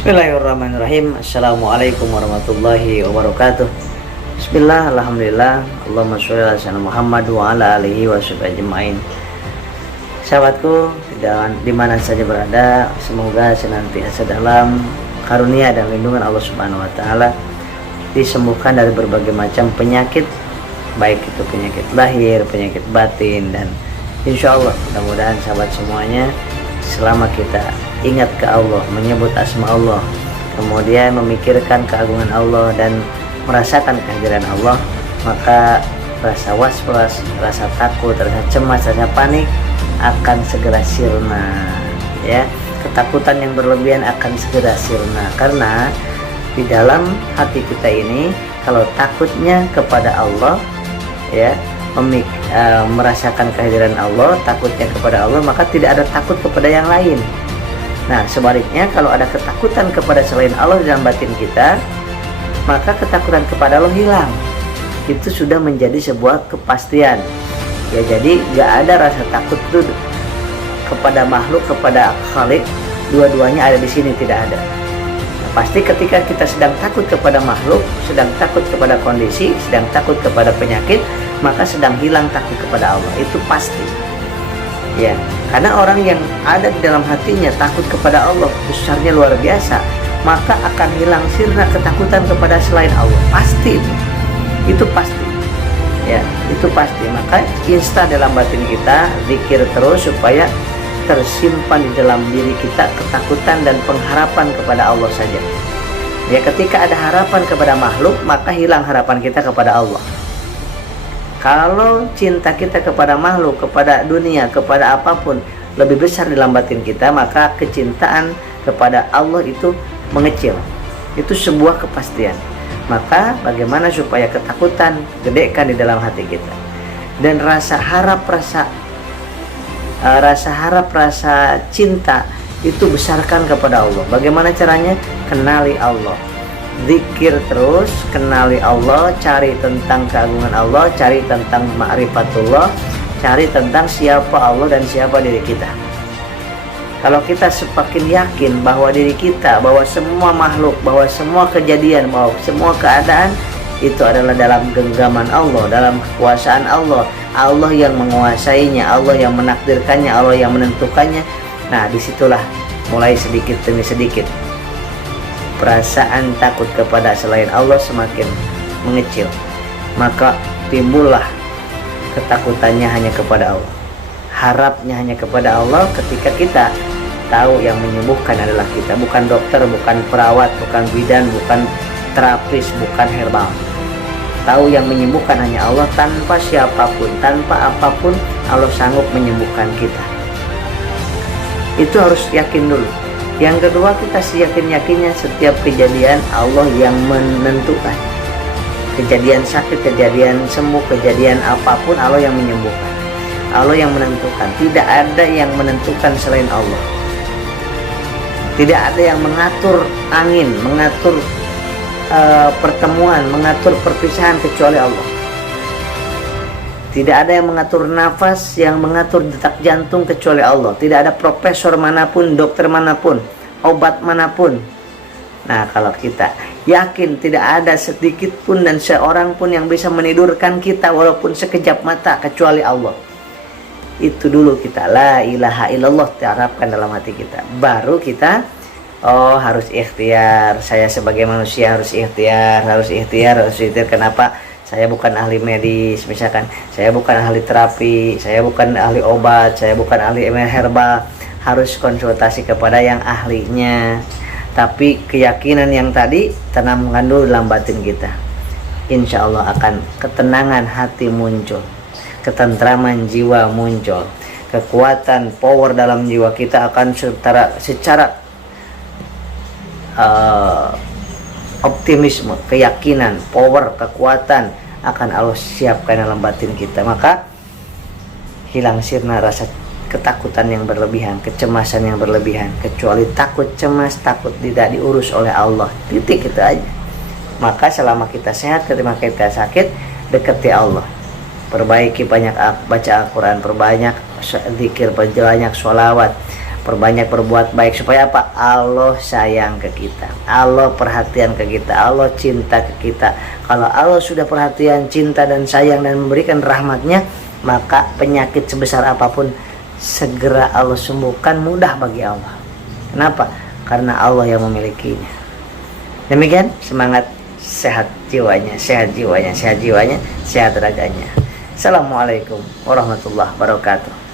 Bismillahirrahmanirrahim. Assalamualaikum warahmatullahi wabarakatuh. Bismillah, alhamdulillah. Allahumma sholli ala sayyidina Muhammad wa ala alihi wa sahbihi ajmain. Sahabatku, di mana saja berada, semoga senantiasa dalam karunia dan lindungan Allah Subhanahu wa taala, disembuhkan dari berbagai macam penyakit, baik itu penyakit lahir, penyakit batin, dan insya Allah mudah-mudahan sahabat semuanya, selama kita ingat ke Allah, menyebut asma Allah, kemudian memikirkan keagungan Allah dan merasakan kehadiran Allah, maka rasa was-was, rasa takut, rasa cemas, rasa panik akan segera sirna, ya. Ketakutan yang berlebihan akan segera sirna, karena di dalam hati kita ini, kalau takutnya kepada Allah, ya, merasakan kehadiran Allah, takutnya kepada Allah, maka tidak ada takut kepada yang lain. Nah, sebaliknya, kalau ada ketakutan kepada selain Allah dalam batin kita, maka ketakutan kepada Allah hilang. Itu sudah menjadi sebuah kepastian. Ya, jadi gak ada rasa takut itu kepada makhluk, kepada Khalik, dua-duanya ada di sini, tidak ada. Nah, pasti ketika kita sedang takut kepada makhluk, sedang takut kepada kondisi, sedang takut kepada penyakit, maka sedang hilang takut kepada Allah. Itu pasti. Ya, karena orang yang ada di dalam hatinya takut kepada Allah besarnya luar biasa, maka akan hilang sirna ketakutan kepada selain Allah. Pasti itu pasti, ya, itu pasti. Maka insta dalam batin kita, zikir terus supaya tersimpan di dalam diri kita ketakutan dan pengharapan kepada Allah saja. Ya, ketika ada harapan kepada makhluk, maka hilang harapan kita kepada Allah. Kalau cinta kita kepada makhluk, kepada dunia, kepada apapun lebih besar dalam batin kita, maka kecintaan kepada Allah itu mengecil. Itu sebuah kepastian. Maka bagaimana supaya ketakutan gedekan di dalam hati kita, dan rasa harap, rasa cinta itu besarkan kepada Allah. Bagaimana caranya? Kenali Allah, zikir terus, kenali Allah, cari tentang keagungan Allah, cari tentang ma'rifatullah, cari tentang siapa Allah dan siapa diri kita. Kalau kita semakin yakin bahwa diri kita, bahwa semua makhluk, bahwa semua kejadian, bahwa semua keadaan itu adalah dalam genggaman Allah, dalam kekuasaan Allah, Allah yang menguasainya, Allah yang menakdirkannya, Allah yang menentukannya. Nah, disitulah mulai sedikit demi sedikit perasaan takut kepada selain Allah semakin mengecil, maka timbullah ketakutannya hanya kepada Allah, harapnya hanya kepada Allah. Ketika kita tahu yang menyembuhkan adalah kita, bukan dokter, bukan perawat, bukan bidan, bukan terapis, bukan herbal. Tahu yang menyembuhkan hanya Allah, tanpa siapapun, tanpa apapun, Allah sanggup menyembuhkan kita. Itu harus yakin dulu. Yang kedua, kita yakin-yakinnya setiap kejadian Allah yang menentukan. Kejadian sakit, kejadian sembuh, kejadian apapun, Allah yang menyembuhkan, Allah yang menentukan. Tidak ada yang menentukan selain Allah. Tidak ada yang mengatur angin, mengatur pertemuan, mengatur perpisahan kecuali Allah. Tidak ada yang mengatur nafas, yang mengatur detak jantung kecuali Allah. Tidak ada profesor manapun, dokter manapun, obat manapun. Nah, kalau kita yakin tidak ada sedikit pun dan seorang pun yang bisa menidurkan kita walaupun sekejap mata kecuali Allah, itu dulu kita la ilaha illallah diharapkan dalam hati kita. Baru kita harus ikhtiar. Saya sebagai manusia harus ikhtiar, harus ikhtiar. Kenapa? Saya bukan ahli medis, misalkan saya bukan ahli terapi, saya bukan ahli obat, saya bukan ahli herbal. Harus konsultasi kepada yang ahlinya. Tapi keyakinan yang tadi tanamkan dulu dalam batin kita. Insya Allah akan ketenangan hati muncul, ketentraman jiwa muncul, kekuatan power dalam jiwa kita akan secara optimisme, keyakinan, power, kekuatan akan Allah siapkan dalam batin kita. Maka hilang sirna rasa ketakutan yang berlebihan, kecemasan yang berlebihan, kecuali takut, cemas, takut tidak diurus oleh Allah. Titik, itu aja. Maka selama kita sehat, ketika kita sakit, dekati Allah, perbaiki banyak baca Al-Quran, perbanyak zikir, perbanyak sholawat, perbanyak berbuat baik. Supaya apa? Allah sayang ke kita, Allah perhatian ke kita, Allah cinta ke kita. Kalau Allah sudah perhatian, cinta dan sayang dan memberikan rahmatnya, maka penyakit sebesar apapun segera Allah sembuhkan, mudah bagi Allah. Kenapa? Karena Allah yang memilikinya. Demikian, semangat, sehat jiwanya, sehat jiwanya, sehat jiwanya, sehat raganya. Assalamualaikum warahmatullahi wabarakatuh.